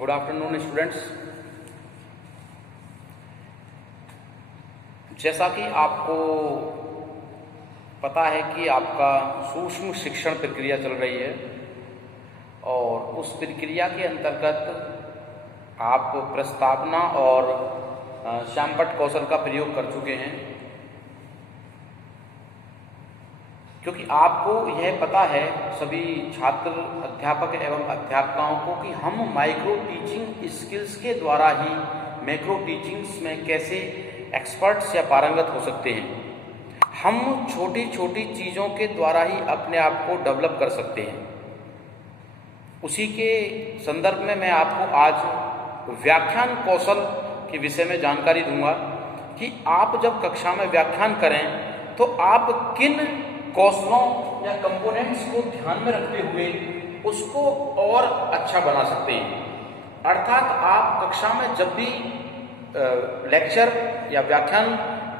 Good afternoon students. जैसा कि आपको पता है कि आपका सूक्ष्म शिक्षण प्रक्रिया चल रही है और उस प्रक्रिया के अंतर्गत आप प्रस्तावना और श्यामपट्ट कौशल का प्रयोग कर चुके हैं, क्योंकि आपको यह पता है सभी छात्र, अध्यापक एवं अध्यापिकाओं को कि हम माइक्रो टीचिंग स्किल्स के द्वारा ही मैक्रो टीचिंग्स में कैसे एक्सपर्ट्स या पारंगत हो सकते हैं। हम छोटी छोटी चीज़ों के द्वारा ही अपने आप को डेवलप कर सकते हैं। उसी के संदर्भ में मैं आपको आज व्याख्यान कौशल के विषय में जानकारी दूंगा कि आप जब कक्षा में व्याख्यान करें तो आप किन कौशलों या कंपोनेंट्स को ध्यान में रखते हुए उसको और अच्छा बना सकते हैं। अर्थात आप कक्षा में जब भी लेक्चर या व्याख्यान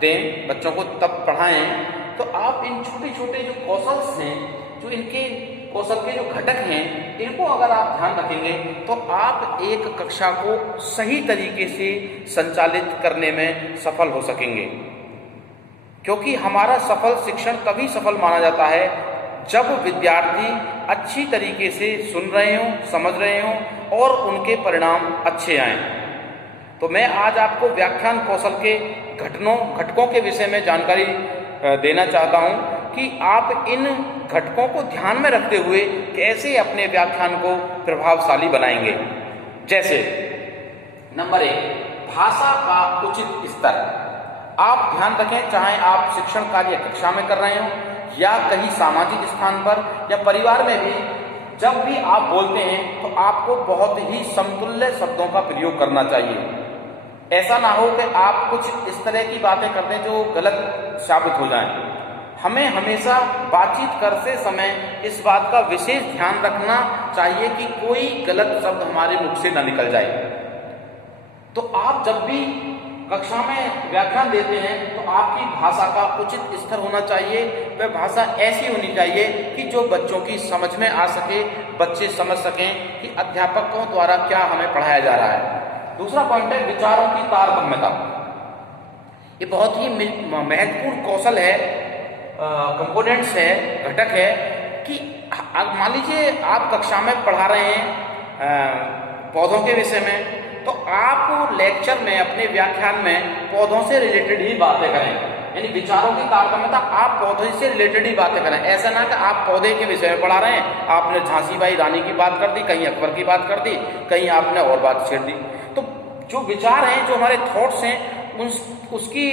दें, बच्चों को तब पढ़ाएं, तो आप इन छोटे छोटे जो कौशल्स हैं, जो इनके कौशल के जो घटक हैं, इनको अगर आप ध्यान रखेंगे तो आप एक कक्षा को सही तरीके से संचालित करने में सफल हो सकेंगे। क्योंकि हमारा सफल शिक्षण तभी सफल माना जाता है जब विद्यार्थी अच्छी तरीके से सुन रहे हों, समझ रहे हों और उनके परिणाम अच्छे आएं। तो मैं आज आपको व्याख्यान कौशल के घटकों के विषय में जानकारी देना चाहता हूं कि आप इन घटकों को ध्यान में रखते हुए कैसे अपने व्याख्यान को प्रभावशाली बनाएंगे। जैसे नंबर 1, भाषा का उचित स्तर। आप ध्यान रखें, चाहे आप शिक्षण कार्य कक्षा में कर रहे हो या कहीं सामाजिक स्थान पर या परिवार में भी, जब भी आप बोलते हैं तो आपको बहुत ही समतुल्य शब्दों का प्रयोग करना चाहिए। ऐसा ना हो कि आप कुछ इस तरह की बातें कर दें जो गलत साबित हो जाएं। हमें हमेशा बातचीत करते समय इस बात का विशेष ध्यान रखना चाहिए कि कोई गलत शब्द हमारे मुख से न निकल जाए। तो आप जब भी कक्षा में व्याख्यान देते हैं तो आपकी भाषा का उचित स्तर होना चाहिए। वह भाषा ऐसी होनी चाहिए कि जो बच्चों की समझ में आ सके, बच्चे समझ सकें कि अध्यापकों द्वारा क्या हमें पढ़ाया जा रहा है। दूसरा पॉइंट है विचारों की तारतम्यता। ये बहुत ही महत्वपूर्ण कौशल है, कंपोनेंट्स है, घटक है कि मान लीजिए आप कक्षा में पढ़ा रहे हैं पौधों के विषय में, तो आप लेक्चर में, अपने व्याख्यान में पौधों से रिलेटेड ही बातें करें। यानी विचारों की तारतम्यता, आप पौधों से रिलेटेड ही बातें करें। ऐसा ना कि आप पौधे के विषय में पढ़ा रहे हैं, आपने झांसी बाई रानी की बात कर दी, कहीं अकबर की बात कर दी, कहीं आपने और बात छेड़ दी। तो जो विचार हैं, जो हमारे थॉट्स हैं, उसकी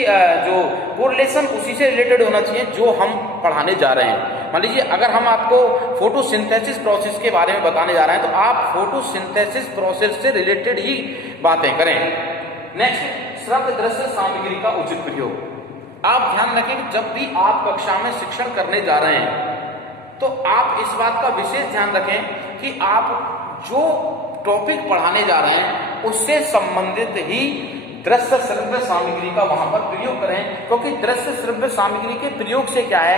जो कोरिलेशन उसी से रिलेटेड होना चाहिए जो हम पढ़ाने जा रहे हैं। मान लीजिए अगर हम आपको फोटोसिंथेसिस प्रोसेस के बारे में बताने जा रहे हैं तो आप फोटोसिंथेसिस प्रोसेस से रिलेटेड ही बातें करें। नेक्स्ट, श्रव्य दृश्य सामग्री का उचित प्रयोग। आप ध्यान रखें कि जब भी आप कक्षा में शिक्षण करने जा रहे हैं तो आप इस बात का विशेष ध्यान रखें कि आप जो टॉपिक पढ़ाने जा रहे हैं उससे संबंधित ही दृश्य श्रव्य सामग्री का वहां पर प्रयोग करें। क्योंकि दृश्य श्रव्य सामग्री के प्रयोग से क्या है